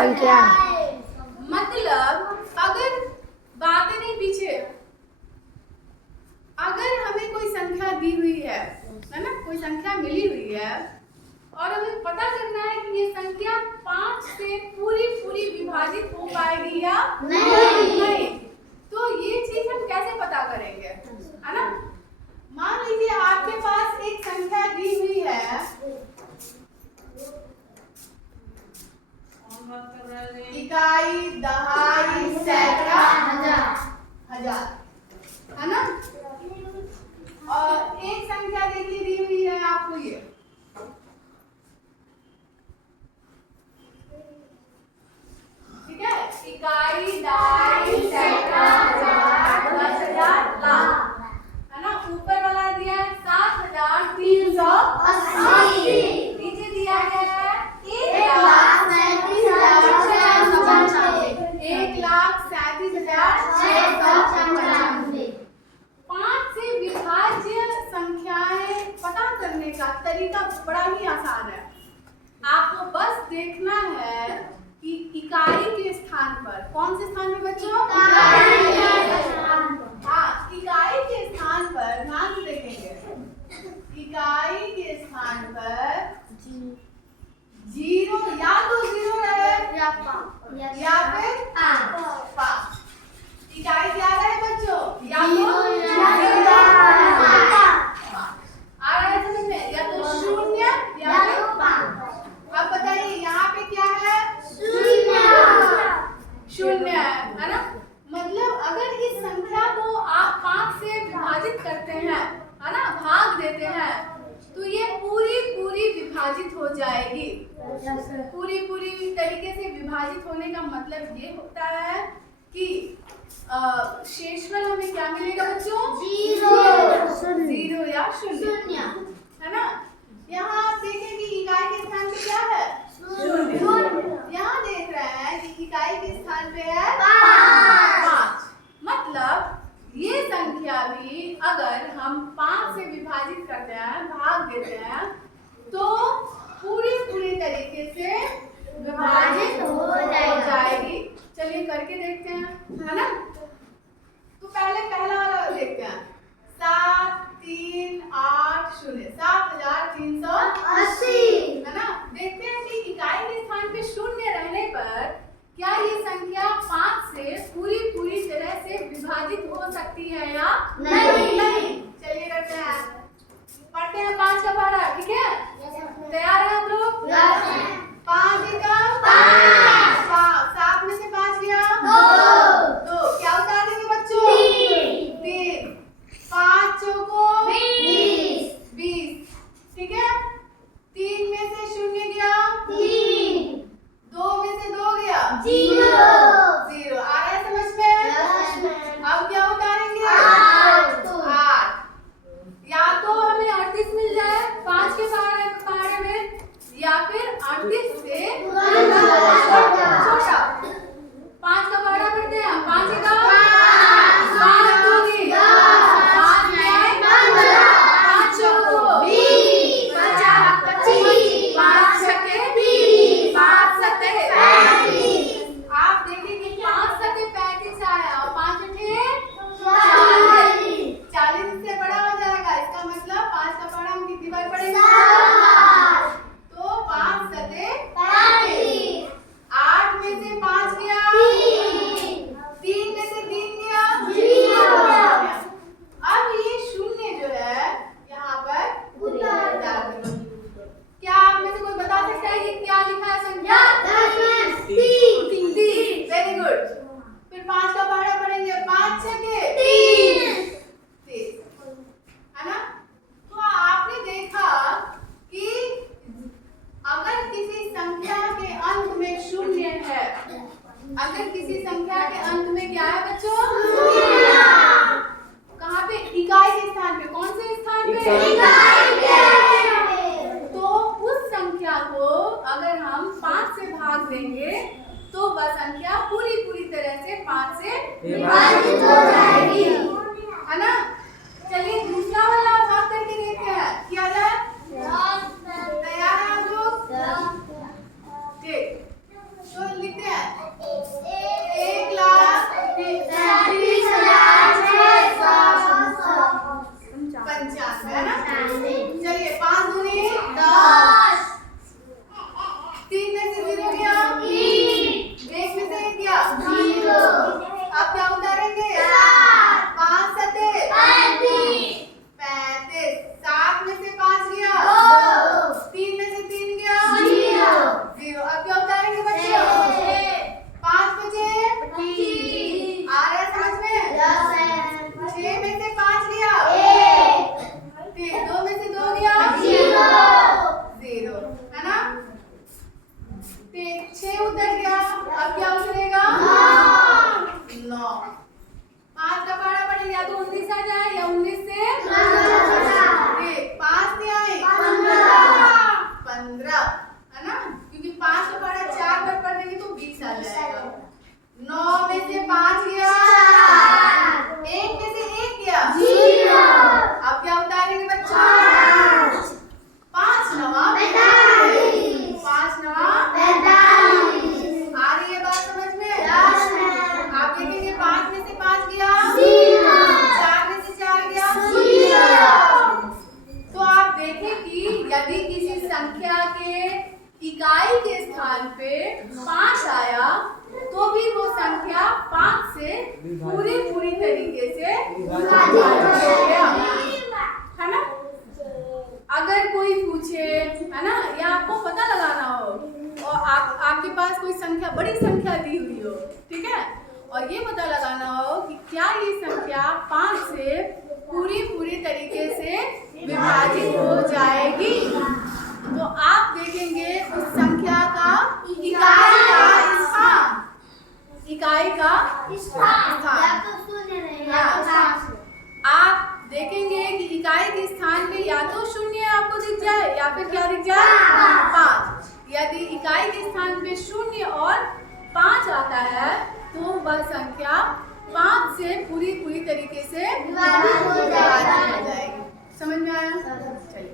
संख्या। मतलब अगर बातें नहीं पीछे, अगर हमें कोई संख्या दी हुई है ना, कोई संख्या मिली हुई है और हमें पता करना है कि ये संख्या 5 से पूरी पूरी विभाजित हो पाएगी या नहीं, तो ये चीज हम कैसे पता करेंगे, है ना। मान लीजिए आपके पास एक संख्या दी हुई है, इकाई, दहाई, सैकड़ा, हजार, है ना। और एक संख्या देखिए दी हुई है आपको ये, ठीक है, इकाई, दहाई, सैकड़ा, हजार, 10,000, लाख, है ना। ऊपर वाला दिया है 7,380, नीचे दिया है 1,37,695। 5 से विभाज्य संख्याएं पता करने का तरीका बड़ा ही आसान है। आपको बस देखना है कि इकाई के स्थान पर, कौन से स्थान पर बच्चों, हाँ, इकाई के स्थान पर ध्यान से देखेंगे, इकाई के स्थान पर 0 या तो 0 रहे या फिर 5। इकाई क्या रहे बच्चों, या तो आ रहा है समझ में, या तो 0 या फिर 5। अब बताइए यहाँ पे क्या है, 0 है ना। मतलब अगर इस संख्या को आप 5 से विभाजित करते हैं, है ना, भाग देते हैं, तो ये पूरी पूरी विभाजित हो जाएगी। पूरी पूरी तरीके से विभाजित होने का मतलब ये होता है कि शेषफल हमें क्या मिलेगा बच्चों, 0 या 0, है ना। यहाँ आप देखें कि इकाई के स्थान पे क्या है, 0। यहाँ देख रहे हैं कि इकाई के स्थान पे है 5। मतलब ये संख्या भी अगर हम 5 से विभाजित करते हैं, भाग देते हैं, तो पूरी पूरी तरीके से विभाजित हो जाएगी। चलिए करके देखते हैं, है ना। तो पहले पहला वाला देखते हैं, 7,380, 7,380, है ना। देखते हैं कि इकाई के स्थान पे 0 रहने पर क्या ये संख्या 5 से पूरी पूरी तरह से विभाजित हो सकती है या नहीं। चलिए करते हैं, पढ़ते हैं 5 का पढ़ा, ठीक है, तैयार है आप लोग। 5 एकम 5, 7 में से 5 गया 2, क्या उतार देंगे बच्चों, 3, 5 चौको 20, ठीक है। 3 में से 0 गया 3, 2 में से 2 गया 0। आ रहा है समझ में। अब क्या उतारेंगे, 8। या तो हमें 38 मिल जाए 5 के पहाड़े में, या फिर 38 से छोटा। 5 का पहाड़ा करते हैं, 5 का 5 दूनी 5 में 5 चौको 20, 25, 5 छक्के 20, 5 सत्ते 35। आप देखेंगे 5 सत्ते 35 आया और 5 अठे 40 से बड़ा हो जाएगा। इसका मतलब 5 का पहाड़ा हम कितनी बार पढ़ेंगे, तो 5 सत्ते 35। 8 में से 5 गया 3 में से 3 गया 0। अब ये 0 जो है यहाँ पर उतार दो। क्या आप में से कोई बता सकता है कि क्या लिखा है संख्या, 3। Very good. फिर 5 का पहाड़ा पढ़ेंगे, 5 छक्के 30, है ना। तो आपने देखा कि अगर किसी संख्या के अंत में 0 है, अगर किसी संख्या के अंत में क्या है बच्चों, कहाँ पे, इकाई के स्थान पे, कौन से स्थान पे, इकाई के। तो उस संख्या को अगर हम 5 से भाग देंगे तो वह संख्या पूरी पूरी तरह से 5 से विभाजित हो जाएगी, है ना। चलिए दूसरा वाला भाग करके देखते हैं, किया जाए, तैयार है आप लोग, ठीक। तो लिखते गया 0। अब क्या उतारेंगे 5 सते 35। 7 में से 5 गया 3 में से 3 गया 0। अब क्या उतारेंगे बच्चों 5 बचे 25। आ रहा है समझ में 6 में से 5 गया 2 में से 2 गया 0 है ना। 6 उतर गया। अब क्या उतरेगा 9। 5 का पहाड़ा पड़े या तो 19 आ जाए या 19 से 5 से आए 15 है ना, क्योंकि 5 का पहाड़ा 4 बार पढ़ देंगे तो 20 आ जाएगा। 9 में से 5 गया 1 में से 1 गया 0। अब क्या उतारेंगे बच्चों 5 9 45। 5 9 45। आ रही है बात समझ में। आप देखेंगे 5 में से 5 गया 4 में से 4 गया 0। तो आप देखें कि यदि किसी संख्या के इकाई के स्थान पे 5 आया तो भी वो संख्या 5 से पूरी तरीके से विभाजित हो गया है ना। अगर कोई पूछे है ना, या आपको पता लगाना हो और आपके पास कोई संख्या बड़ी संख्या दी हुई हो, ठीक है, और ये पता लगाना हो कि क्या ये संख्या 5 से पूरी तरीके से विभाजित हो जाएगी, तो आप देखेंगे उस संख्या का इकाई का स्थान। आप देखेंगे कि इकाई के स्थान पे या तो 0 आपको दिख जाए या फिर क्या दिख जाए 5। यदि इकाई के स्थान पे 0 और 5 आता है तो वह संख्या 5 से पूरी तरीके से विभाजित हो जाएगी। समझ में आया? चलिए।